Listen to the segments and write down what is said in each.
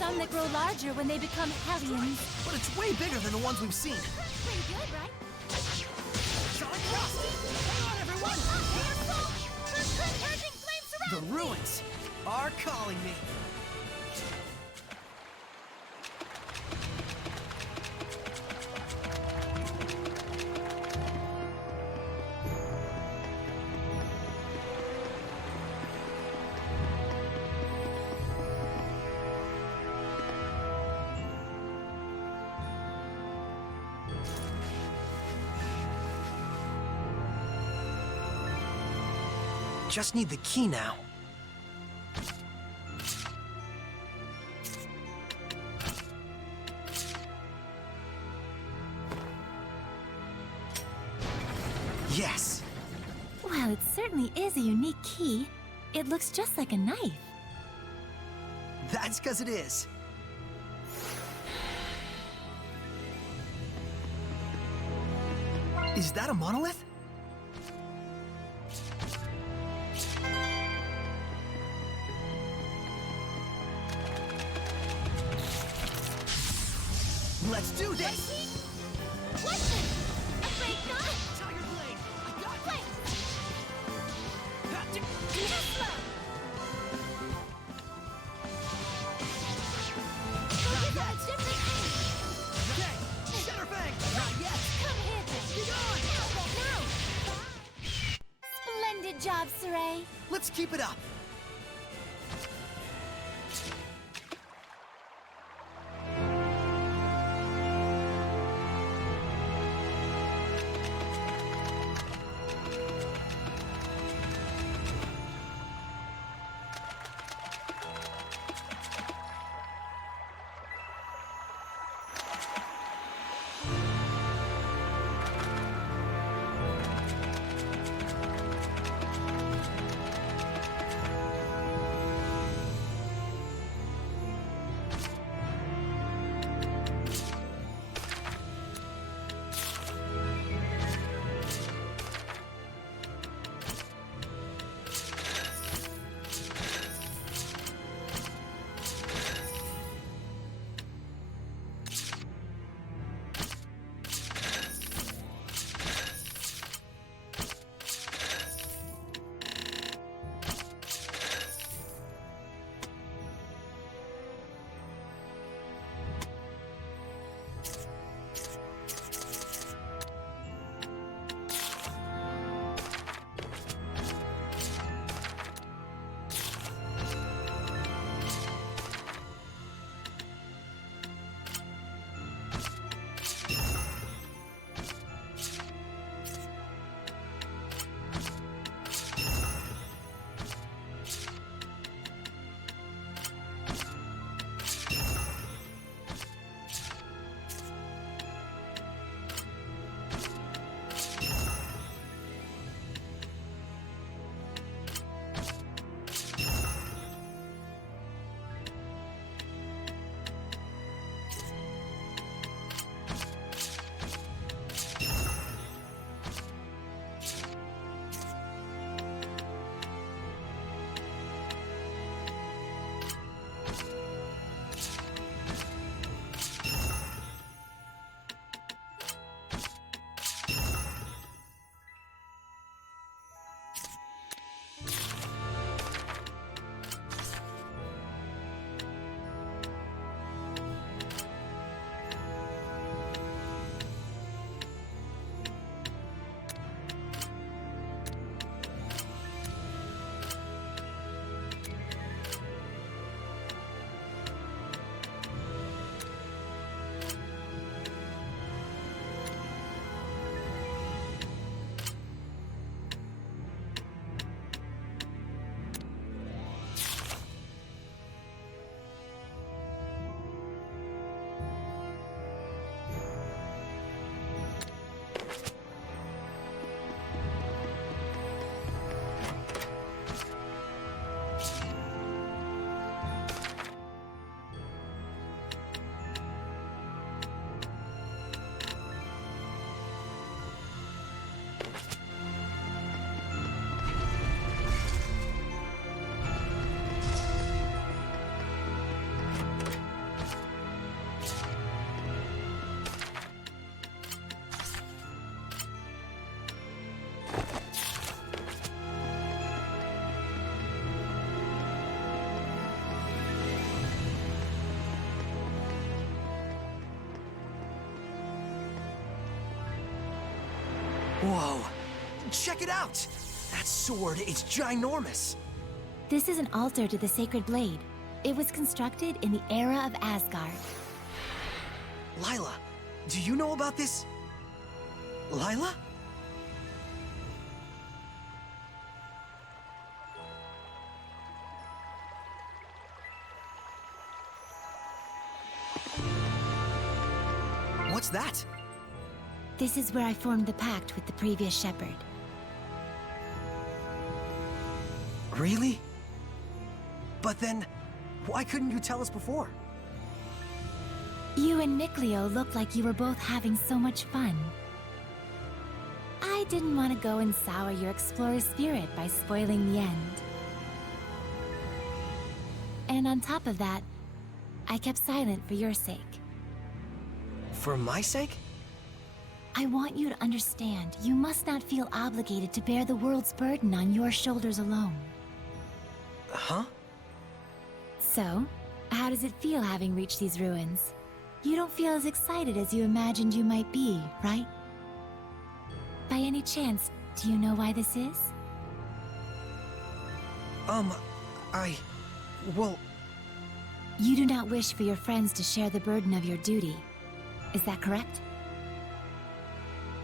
some that grow larger when they become hellions. But it's way bigger than the ones we've seen. Pretty good, right? Sonic Frost! Hang on, everyone! Purging flames surround The ruins are calling me. Just need the key now. Yes! Well, it certainly is a unique key. It looks just like a knife. That's because it is. Is that a monolith? Let's do this! Listen! Afraid not! Tiger Blade! I got Wait! you! Tesla! Focus on a different aim! Okay! Shutterfang! Not yet! Come here, then! Be gone! Now! Splendid job, Sorey! Let's keep it up! Whoa! Check it out! That sword, it's ginormous! This is an altar to the sacred blade. It was constructed in the era of Asgard. Lila, do you know about this? Lila? What's that? This is where I formed the pact with the previous shepherd. Really? But then, why couldn't you tell us before? You and Mikleo looked like you were both having so much fun. I didn't want to go and sour your explorer spirit by spoiling the end. And on top of that, I kept silent for your sake. For my sake? I want you to understand, you must not feel obligated to bear the world's burden on your shoulders alone. Huh? So, how does it feel having reached these ruins? You don't feel as excited as you imagined you might be, right? By any chance, do you know why this is? Well... You do not wish for your friends to share the burden of your duty. Is that correct?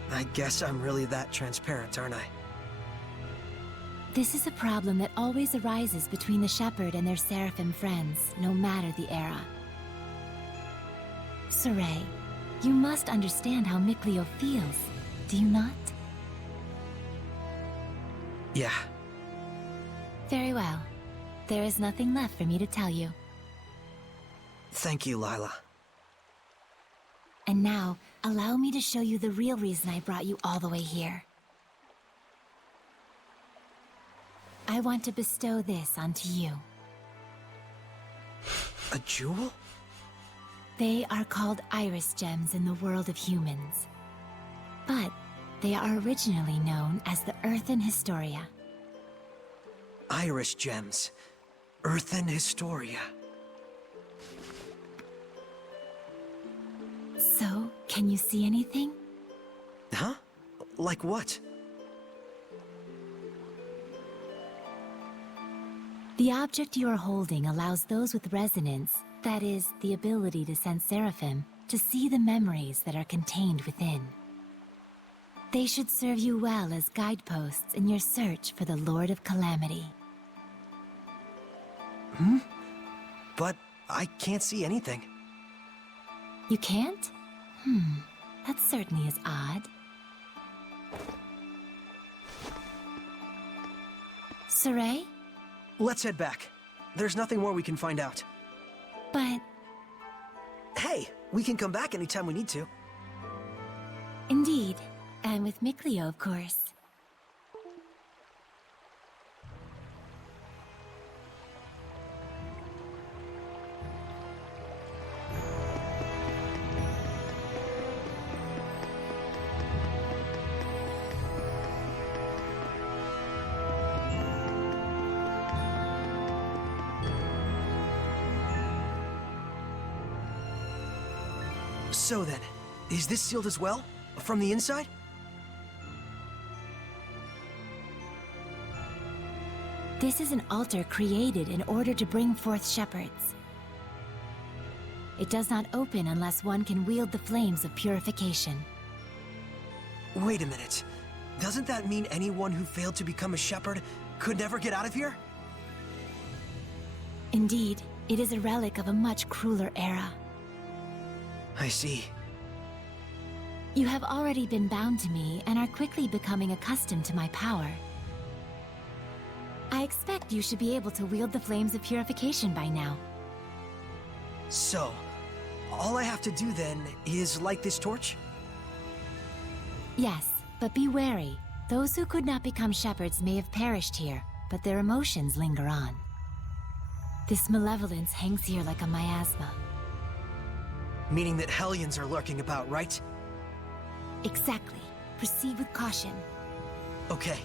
I guess I'm really that transparent, aren't I? This is a problem that always arises between the shepherd and their seraphim friends, no matter the era. Sorey, you must understand how Mikleo feels, do you not? Yeah. Very well. There is nothing left for me to tell you. Thank you, Lila. And now, allow me to show you the real reason I brought you all the way here. I want to bestow this onto you. A jewel? They are called iris gems in the world of humans. But they are originally known as the Earthen Historia. Iris gems. Earthen Historia. So, can you see anything? Huh? Like what? The object you are holding allows those with resonance, that is, the ability to sense seraphim, to see the memories that are contained within. They should serve you well as guideposts in your search for the Lord of Calamity. But I can't see anything. You can't? That certainly is odd. Sorey? Let's head back. There's nothing more we can find out. But... Hey, we can come back anytime we need to. Indeed. And with Mikleo, of course. So then, is this sealed as well? From the inside? This is an altar created in order to bring forth shepherds. It does not open unless one can wield the flames of purification. Wait a minute. Doesn't that mean anyone who failed to become a shepherd could never get out of here? Indeed, it is a relic of a much crueler era. I see. You have already been bound to me and are quickly becoming accustomed to my power. I expect you should be able to wield the flames of purification by now. So, all I have to do then is light this torch? Yes, but be wary. Those who could not become shepherds may have perished here, but their emotions linger on. This malevolence hangs here like a miasma. Meaning that Hellions are lurking about, right? Exactly. Proceed with caution. Okay.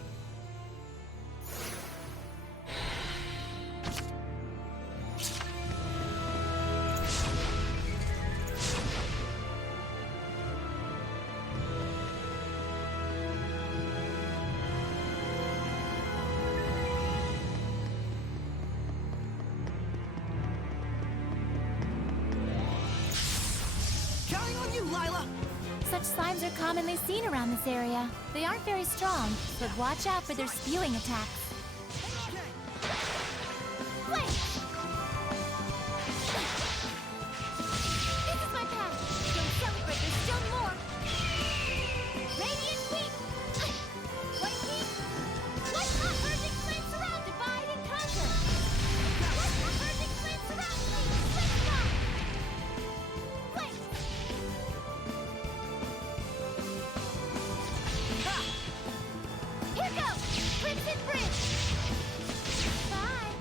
Lila? Such slimes are commonly seen around this area. They aren't very strong, but watch out for their spewing attacks. Wait! This is my path! Don't celebrate, there's still more! Radiant Heat! White Heat! What's up, perfect plan surround? Divide and conquer! What's up, perfect plan surround? Let's go! Wait! Ha! Here goes! Crimson Bridge! Bye!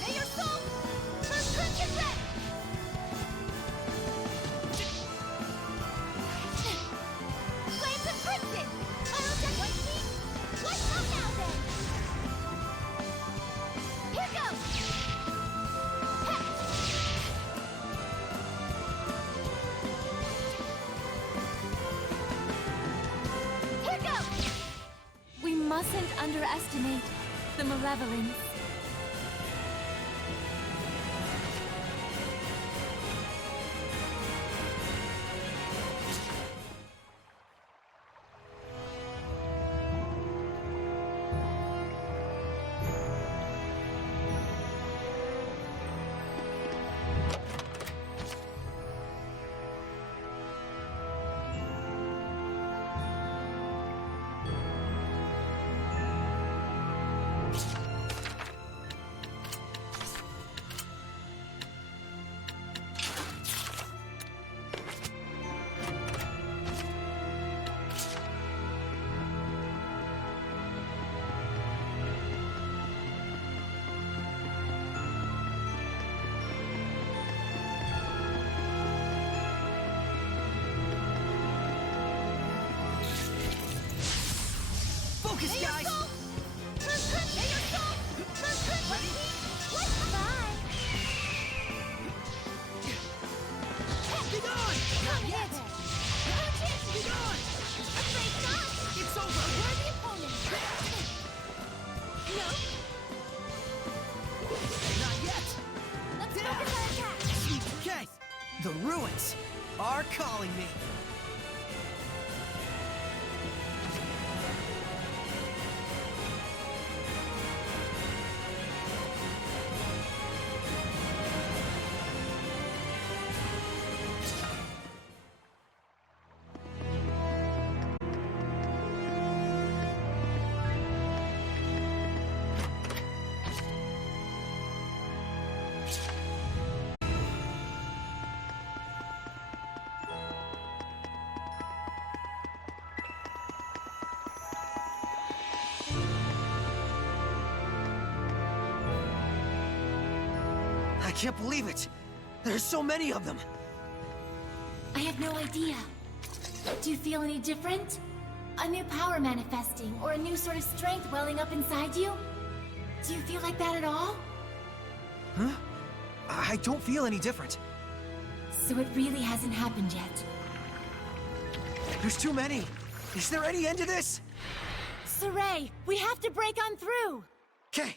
May your soul for Crimson Red! Flames of Crimson! Auto-check White Heat! What's up now then? Here goes! Ha! Here goes! We mustn't underestimate the malevolence. Focus, guys! Be gone! Not yet! Be gone! Afraid not! It's over! Worthy opponent! No? Not yet! Let's focus our attack! Okay, the ruins are calling me. I can't believe it! There's so many of them! I have no idea. Do you feel any different? A new power manifesting, or a new sort of strength welling up inside you? Do you feel like that at all? Huh? I don't feel any different. So it really hasn't happened yet. There's too many! Is there any end to this? Sorey, we have to break on through! Okay.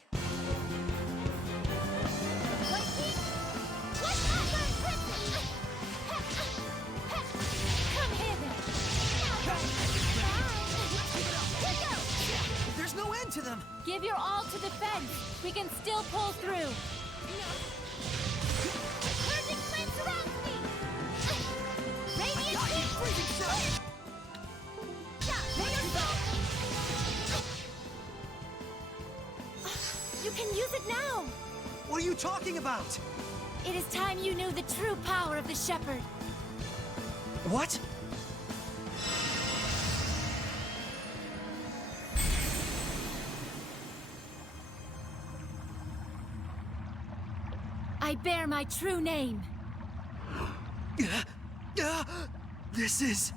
Come here then! There's no end to them! Give your all to defense! We can still pull through! Perfect plan surrounds me! Radiant Heat! Freezing shot! You can use it now! What are you talking about? It is time you knew the true power of the Shepherd. What? I bear my true name. This is...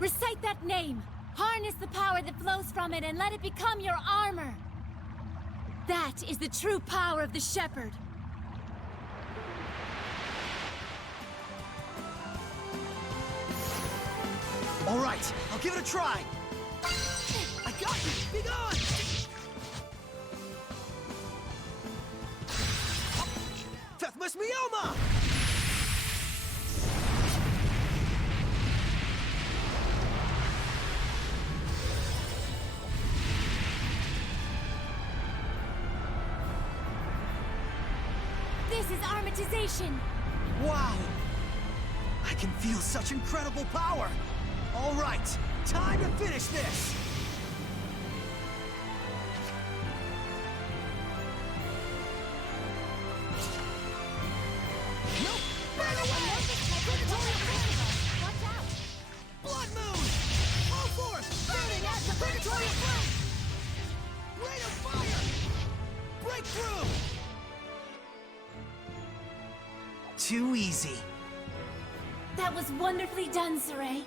Recite that name. Harness the power that flows from it and let it become your armor. That is the true power of the Shepherd. All right, I'll give it a try. I got you! Be gone! Fethmas Mioma! This is armatization! Wow! I can feel such incredible power! All right, time to finish this! Nope! Burn away! Watch out! Blood moon! All forth! Burning at the Purgatorial Flame! Rain of fire! Breakthrough! Too easy. That was wonderfully done, Sorey.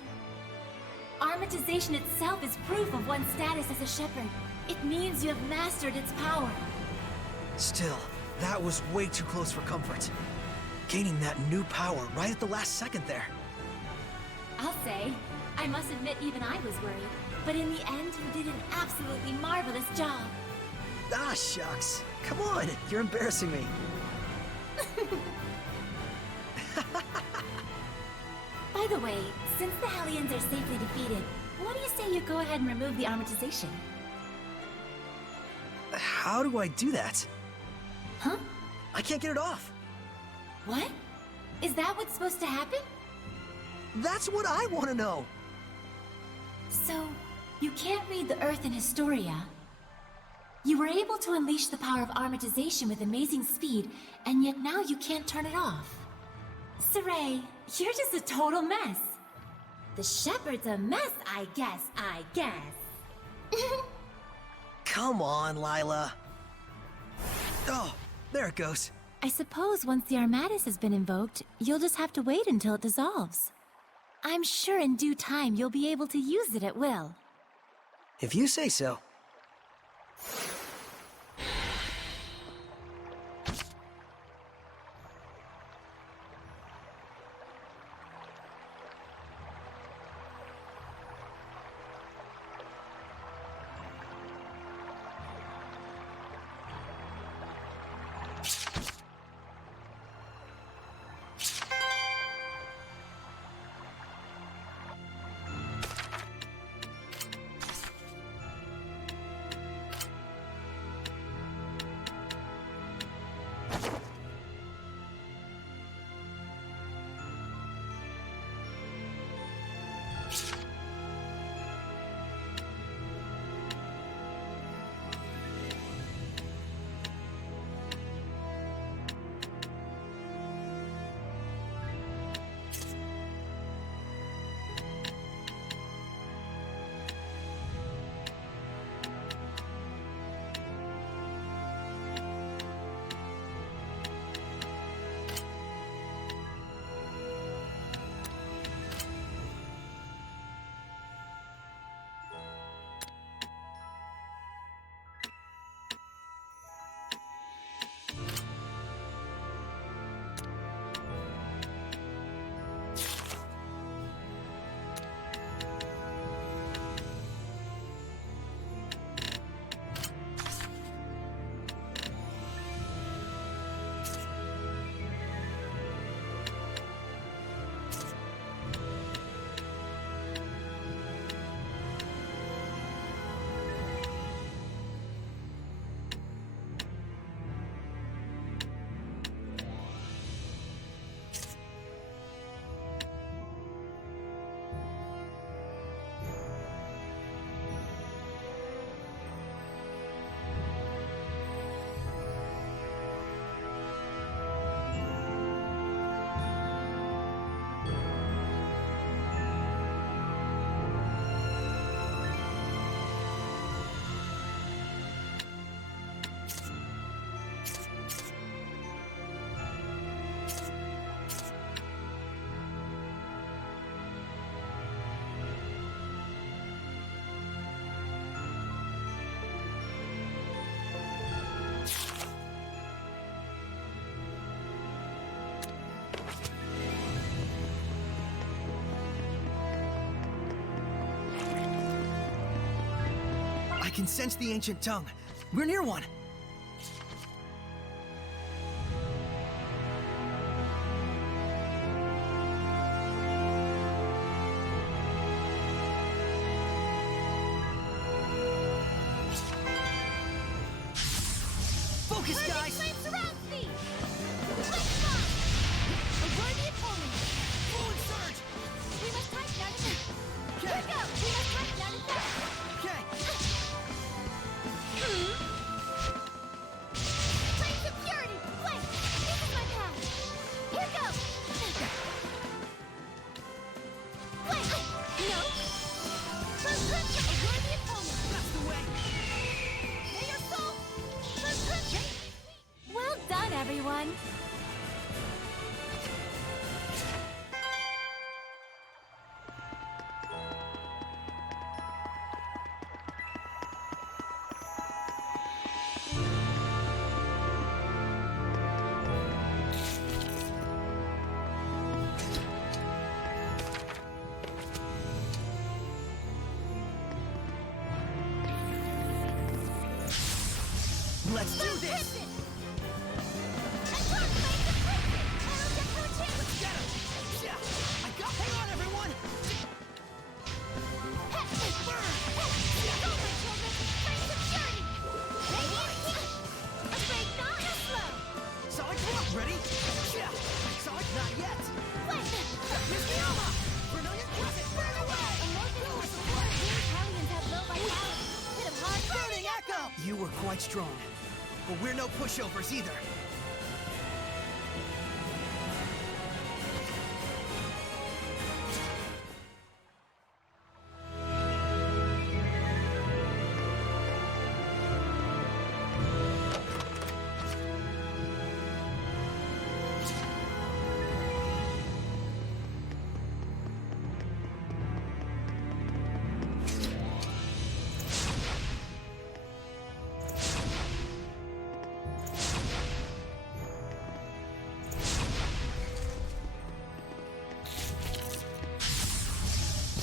Armatization itself is proof of one's status as a shepherd. It means you have mastered its power. Still, that was way too close for comfort. Gaining that new power right at the last second there. I'll say, I must admit even I was worried. But in the end, you did an absolutely marvelous job. Ah, shucks. Come on, you're embarrassing me. By the way, since the Hellions are safely defeated, what do you say you go ahead and remove the armatization? How do I do that? Huh? I can't get it off. What? Is that what's supposed to happen? That's what I want to know. So, you can't read the Earth in Historia. You were able to unleash the power of armatization with amazing speed, and yet now you can't turn it off. Sorey, you're just a total mess. The shepherd's a mess, I guess. Come on, Lila. Oh, there it goes. I suppose once the Armatus has been invoked, you'll just have to wait until it dissolves. I'm sure in due time you'll be able to use it at will. If you say so. I can sense the ancient tongue. We're near one. Focus, guys! quite strong. But we're no pushovers either.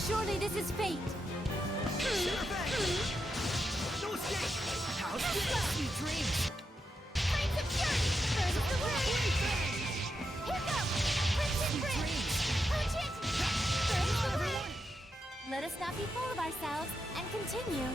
Surely this is fate. No escape! How's this? Sweet dreams! Flames of fury! Burn the wind! Hiccup! Crimson bridge! Punch it! Burn the wind! Let us not be full of ourselves and continue.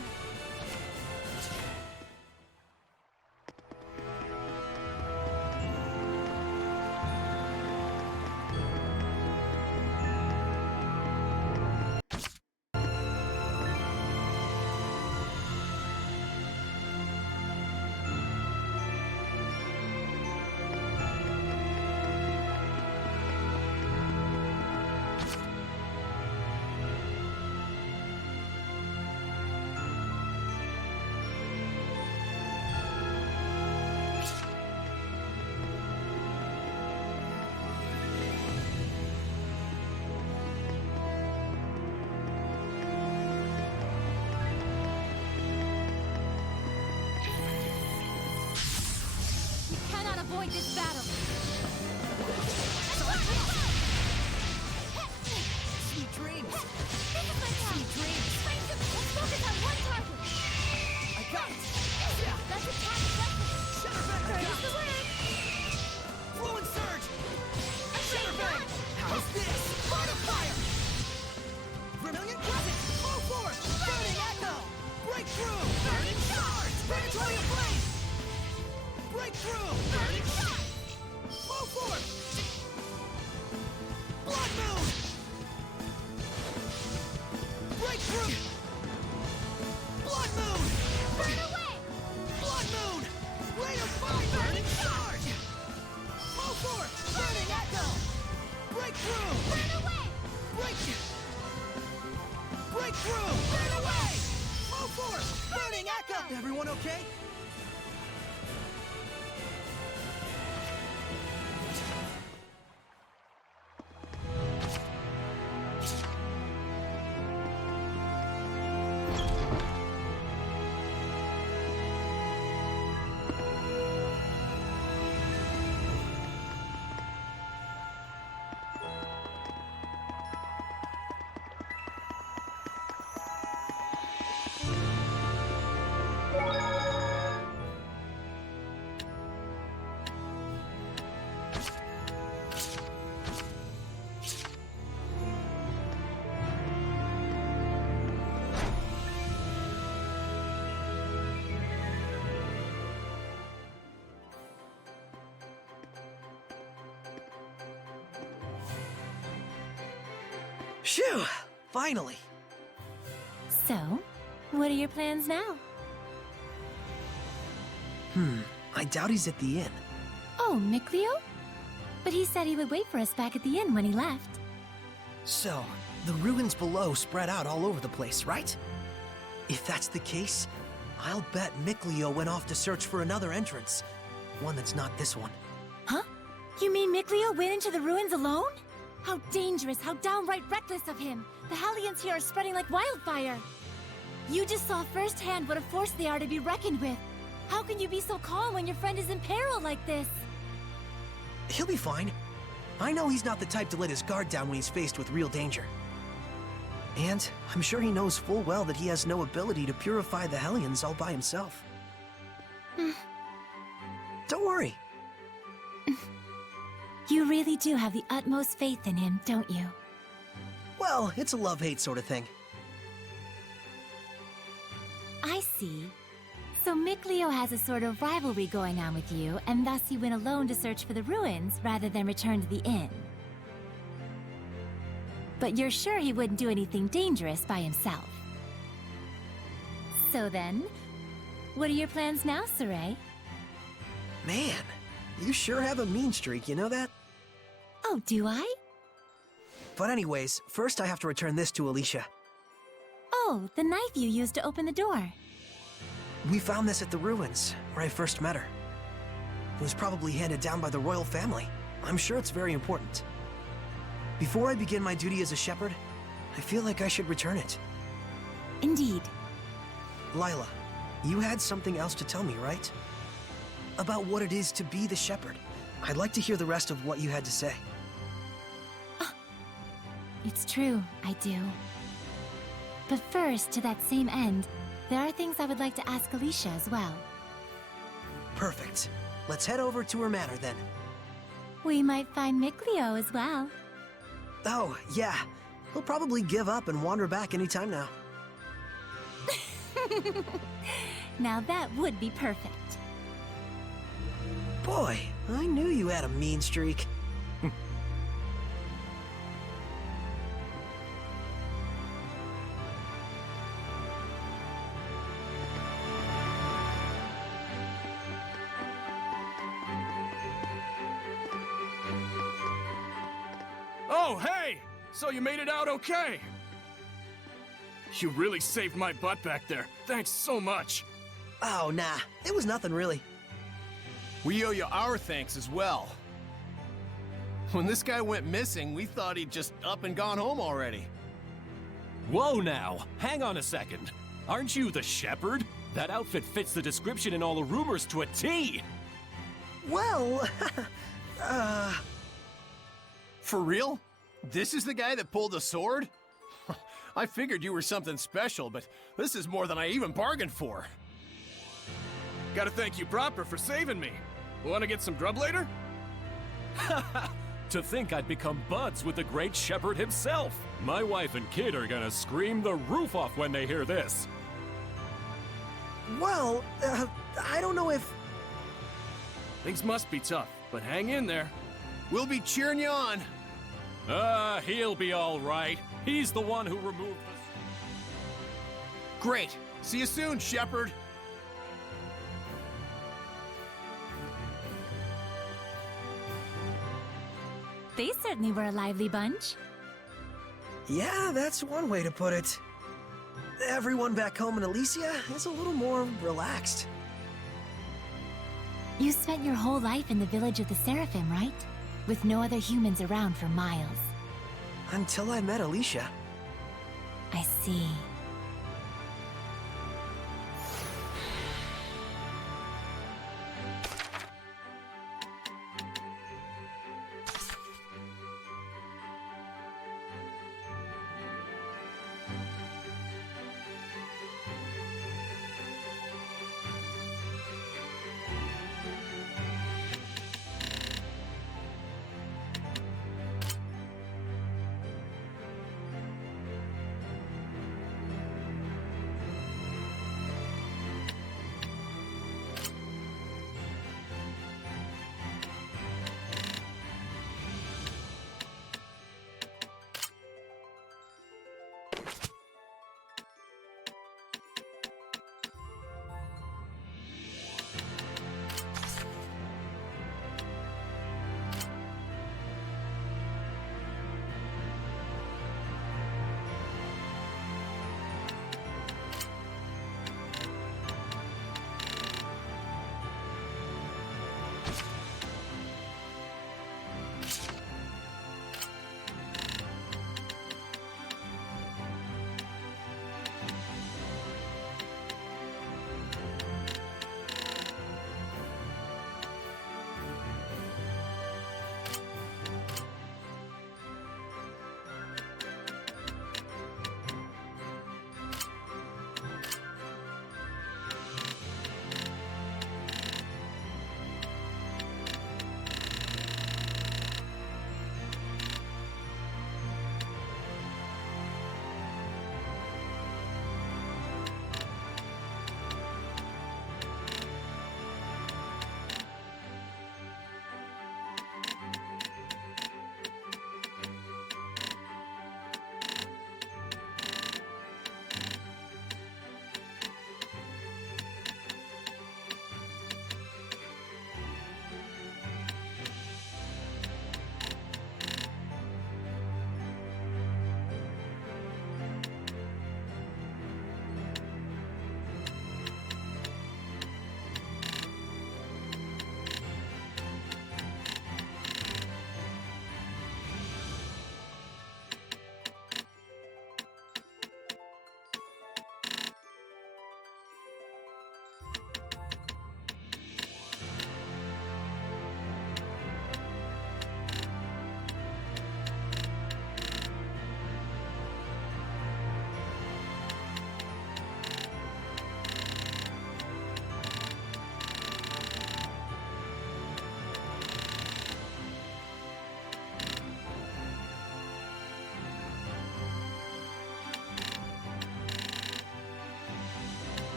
Avoid this battle. Sweet dreams! This is my time. Sweet dreams! Let's focus on one target. I got it! Yeah! Let's attack aggressively. Shatterbang! Burn is the word. Flow and surge! A great Shatterbang! launch. How's this? Art of fire! Vermilion presence! Full force! Burning echo! Breakthrough! Burning charge! Predatory flame! Breakthrough! Burning shot. Full force! Blood moon! Breakthrough! Blood moon! Burn away. Blood moon! Ray of fire! Burning charge! Full force! Burning echo! Breakthrough! Burn away. Breakthrough! Burn away! Full force! Burning echo! Everyone okay? Phew! Finally! So, what are your plans now? I doubt he's at the inn. Oh, Mikleo? But he said he would wait for us back at the inn when he left. So, the ruins below spread out all over the place, right? If that's the case, I'll bet Mikleo went off to search for another entrance. One that's not this one. Huh? You mean Mikleo went into the ruins alone? How dangerous, how downright reckless of him! The Hellions here are spreading like wildfire! You just saw firsthand what a force they are to be reckoned with! How can you be so calm when your friend is in peril like this? He'll be fine. I know he's not the type to let his guard down when he's faced with real danger. And I'm sure he knows full well that he has no ability to purify the Hellions all by himself. Don't worry. You really do have the utmost faith in him, don't you? Well, it's a love-hate sort of thing. I see. So Mikleo has a sort of rivalry going on with you, and thus he went alone to search for the ruins rather than return to the inn. But you're sure he wouldn't do anything dangerous by himself. So then, What are your plans now, Sorey? Man, you sure have a mean streak, you know that? Oh, do I? But anyways, first I have to return this to Alicia. Oh, the knife you used to open the door. We found this at the ruins, where I first met her. It was probably handed down by the royal family. I'm sure it's very important. Before I begin my duty as a shepherd, I feel like I should return it. Indeed. Lila, you had something else to tell me, right? About what it is to be the shepherd. I'd like to hear the rest of what you had to say. It's true, I do. But first, to that same end, there are things I would like to ask Alicia as well. Perfect. Let's head over to her manor then. We might find Mikleo as well. Oh, yeah. He'll probably give up and wander back anytime now. Now that would be perfect. Boy, I knew you had a mean streak. Oh, hey! So you made it out okay? You really saved my butt back there. Thanks so much. Oh, nah. It was nothing really. We owe you our thanks as well. When this guy went missing, we thought he'd just up and gone home already. Whoa now, hang on a second. Aren't you the shepherd? That outfit fits the description in all the rumors to a T! Well, For real? This is the guy that pulled the sword? I figured you were something special, but this is more than I even bargained for. Gotta thank you proper for saving me. Wanna get some grub later? To think I'd become buds with the great shepherd himself! My wife and kid are gonna scream the roof off when they hear this! well, I don't know if... Things must be tough, but hang in there. We'll be cheering you on. He'll be alright. He's the one who removed the... Great. See you soon, shepherd. They certainly were a lively bunch. Yeah, that's one way to put it. Everyone back home in Alicia is a little more relaxed. You spent your whole life in the village of the Seraphim, right? With no other humans around for miles. Until I met Alicia. I see.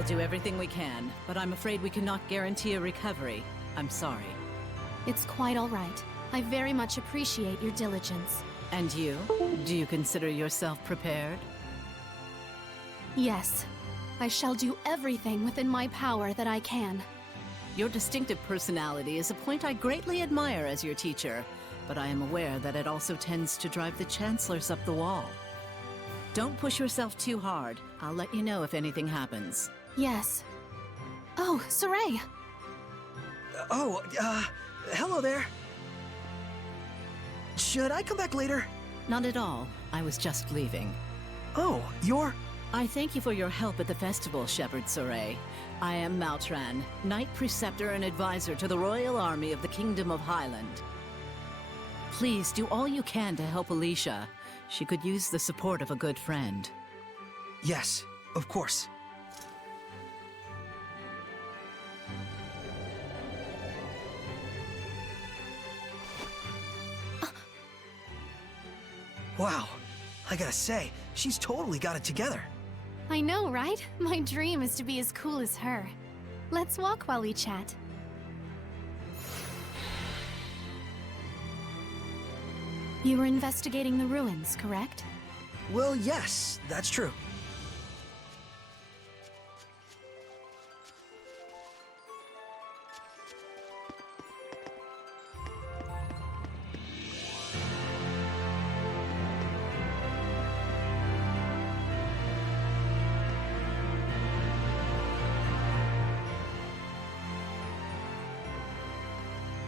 We'll do everything we can, but I'm afraid we cannot guarantee a recovery. I'm sorry. It's quite all right. I very much appreciate your diligence. And you? Do you consider yourself prepared? Yes. I shall do everything within my power that I can. Your distinctive personality is a point I greatly admire as your teacher, but I am aware that it also tends to drive the chancellors up the wall. Don't push yourself too hard. I'll let you know if anything happens. Yes. Oh, Sorey! Hello there. Should I come back later? Not at all. I was just leaving. Oh, you're... I thank you for your help at the festival, Shepherd Sorey. I am Maltran, Knight Preceptor and Advisor to the Royal Army of the Kingdom of Highland. Please do all you can to help Alicia. She could use the support of a good friend. Yes, of course. Wow, I gotta say, she's totally got it together. I know, right? My dream is to be as cool as her. Let's walk while we chat. You were investigating the ruins, correct? Well, yes, that's true.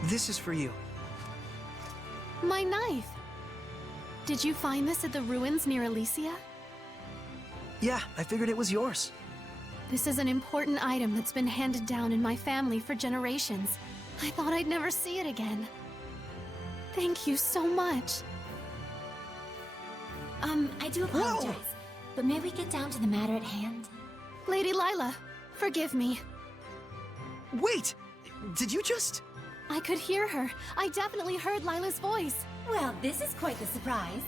This is for you. My knife! Did you find this at the ruins near Elysia? Yeah, I figured it was yours. This is an important item that's been handed down in my family for generations. I thought I'd never see it again. Thank you so much. I do apologize, but may we get down to the matter at hand? Lady Lila, forgive me. Wait! Did you just... I could hear her. I definitely heard Lila's voice. Well, this is quite the surprise.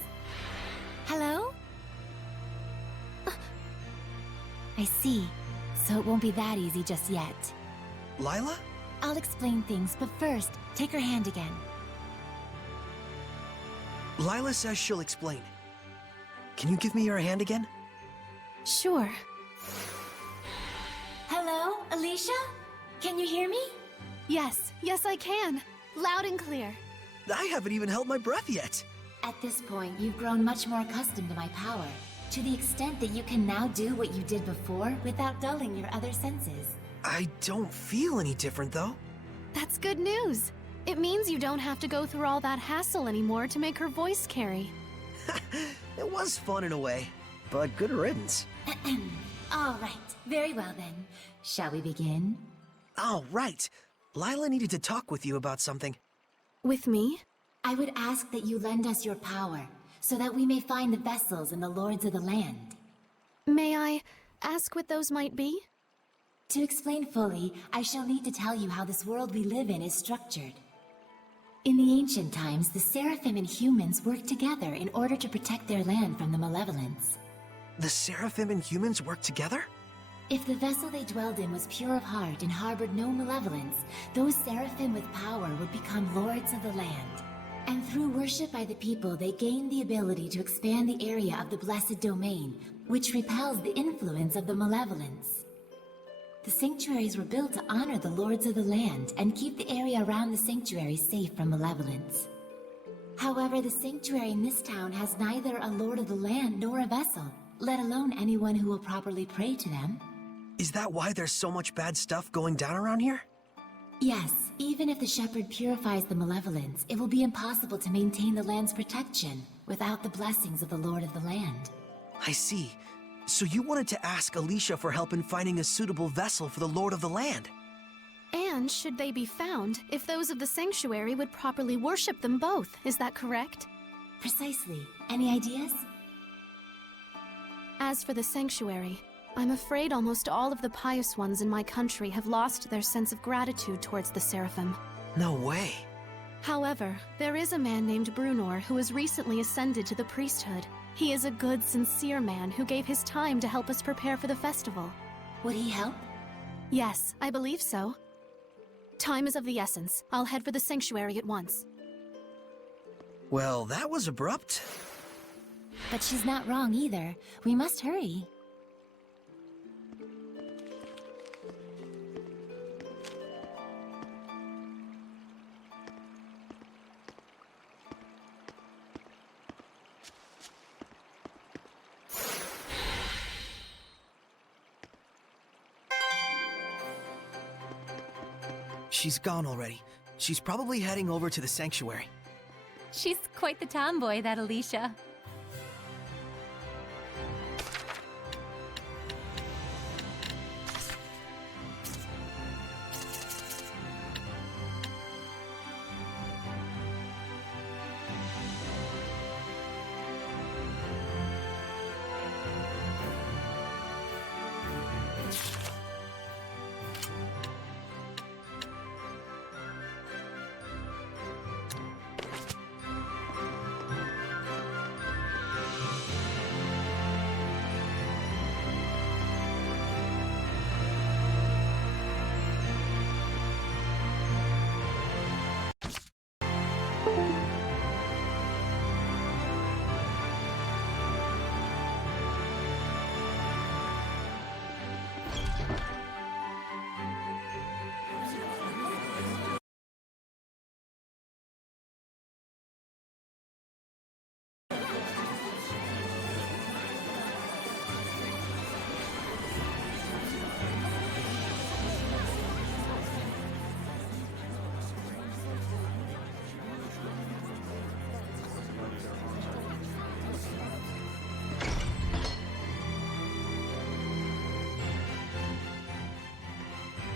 Hello? I see. So it won't be that easy just yet. Lila? I'll explain things, but first, take her hand again. Lila says she'll explain. Can you give me your hand again? Sure. Hello, Alicia? Can you hear me? Yes, I can. Loud and clear. I haven't even held my breath yet. At this point, you've grown much more accustomed to my power, to the extent that you can now do what you did before without dulling your other senses. I don't feel any different, though. That's good news. It means you don't have to go through all that hassle anymore to make her voice carry. It was fun in a way, but good riddance. All right, very well then. Shall we begin? Oh, right. Lila needed to talk with you about something. With me? I would ask that you lend us your power, so that we may find the vessels and the lords of the land. May I ask what those might be? To explain fully, I shall need to tell you how this world we live in is structured. In the ancient times, the Seraphim and humans worked together in order to protect their land from the malevolence. The Seraphim and humans work together? If the vessel they dwelled in was pure of heart and harbored no malevolence, those Seraphim with power would become lords of the land. And through worship by the people, they gained the ability to expand the area of the Blessed Domain, which repels the influence of the malevolence. The sanctuaries were built to honor the lords of the land and keep the area around the sanctuary safe from malevolence. However, the sanctuary in this town has neither a lord of the land nor a vessel, let alone anyone who will properly pray to them. Is that why there's so much bad stuff going down around here? Yes, even if the shepherd purifies the malevolence, it will be impossible to maintain the land's protection without the blessings of the Lord of the Land. I see. So you wanted to ask Alicia for help in finding a suitable vessel for the Lord of the Land. And should they be found, if those of the sanctuary would properly worship them both, is that correct? Precisely. Any ideas? As for the sanctuary, I'm afraid almost all of the pious ones in my country have lost their sense of gratitude towards the Seraphim. No way. However, there is a man named Brunor who has recently ascended to the priesthood. He is a good, sincere man who gave his time to help us prepare for the festival. Would he help? Yes, I believe so. Time is of the essence. I'll head for the sanctuary at once. Well, that was abrupt. But she's not wrong either. We must hurry. She's gone already. She's probably heading over to the sanctuary. She's quite the tomboy, that Alicia.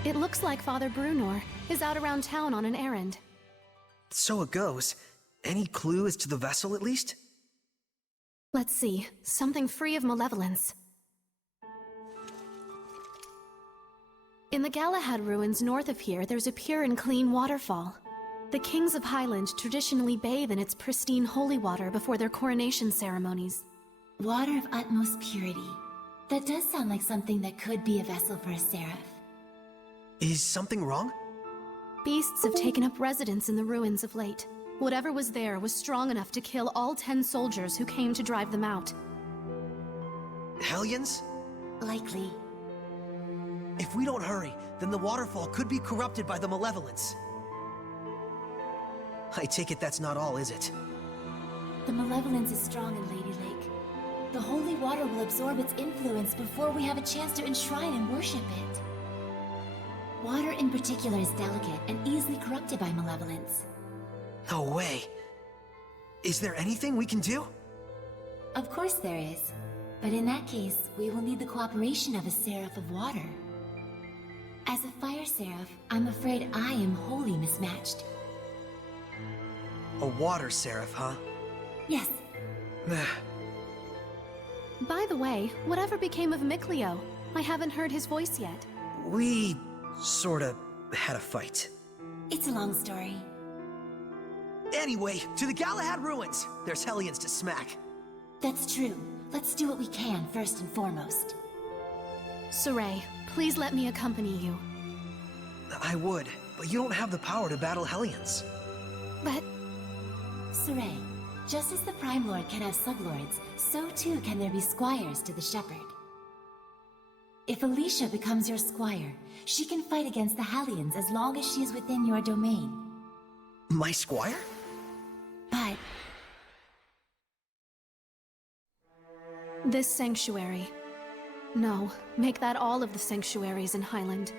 It looks like Father Brunor is out around town on an errand. So it goes. Any clue as to the vessel, at least? Let's see, something free of malevolence. In the Galahad ruins north of here, there's a pure and clean waterfall. The kings of Highland traditionally bathe in its pristine holy water before their coronation ceremonies. Water of utmost purity. That does sound like something that could be a vessel for a seraph. Is something wrong? Beasts have taken up residence in the ruins of late. Whatever was there was strong enough to kill all 10 soldiers who came to drive them out. Hellions? Likely. If we don't hurry, then the waterfall could be corrupted by the malevolence. I take it that's not all, is it? The malevolence is strong in Lady Lake. The holy water will absorb its influence before we have a chance to enshrine and worship it. Water in particular is delicate and easily corrupted by malevolence. No way. Is there anything we can do? Of course there is. But in that case, we will need the cooperation of a seraph of water. As a fire seraph, I'm afraid I am wholly mismatched. A water seraph, huh? Yes. By the way, whatever became of Mikleo? I haven't heard his voice yet. We sorta had a fight. It's a long story. Anyway, to the Galahad ruins! There's Hellions to smack. That's true. Let's do what we can first and foremost. Sorey, please let me accompany you. I would, but you don't have the power to battle Hellions. But... Sorey, just as the Prime Lord can have sublords, so too can there be squires to the Shepherd. If Alicia becomes your squire, she can fight against the Hellions as long as she is within your domain. My squire? But... this sanctuary. No, make that all of the sanctuaries in Highland.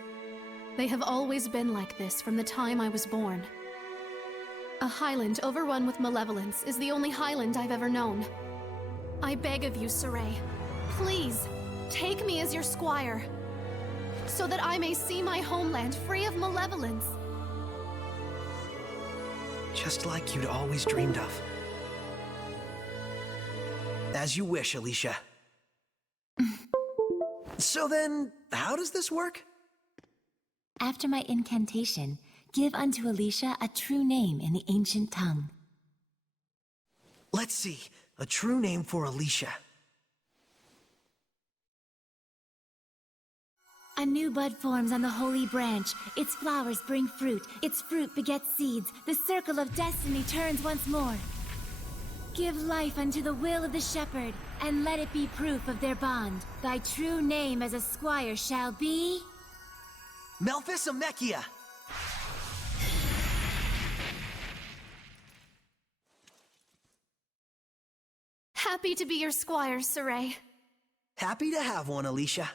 They have always been like this from the time I was born. A Highland overrun with malevolence is the only Highland I've ever known. I beg of you, Sorey, please, take me as your squire, so that I may see my homeland free of malevolence. Just like you'd always dreamed of. As you wish, Alicia. So then, how does this work? After my incantation, give unto Alicia a true name in the ancient tongue. Let's see. A true name for Alicia. A new bud forms on the holy branch. Its flowers bring fruit. Its fruit begets seeds. The circle of destiny turns once more. Give life unto the will of the shepherd, and let it be proof of their bond. Thy true name as a squire shall be... Melphisamechia! Happy to be your squire, Sorey. Happy to have one, Alicia.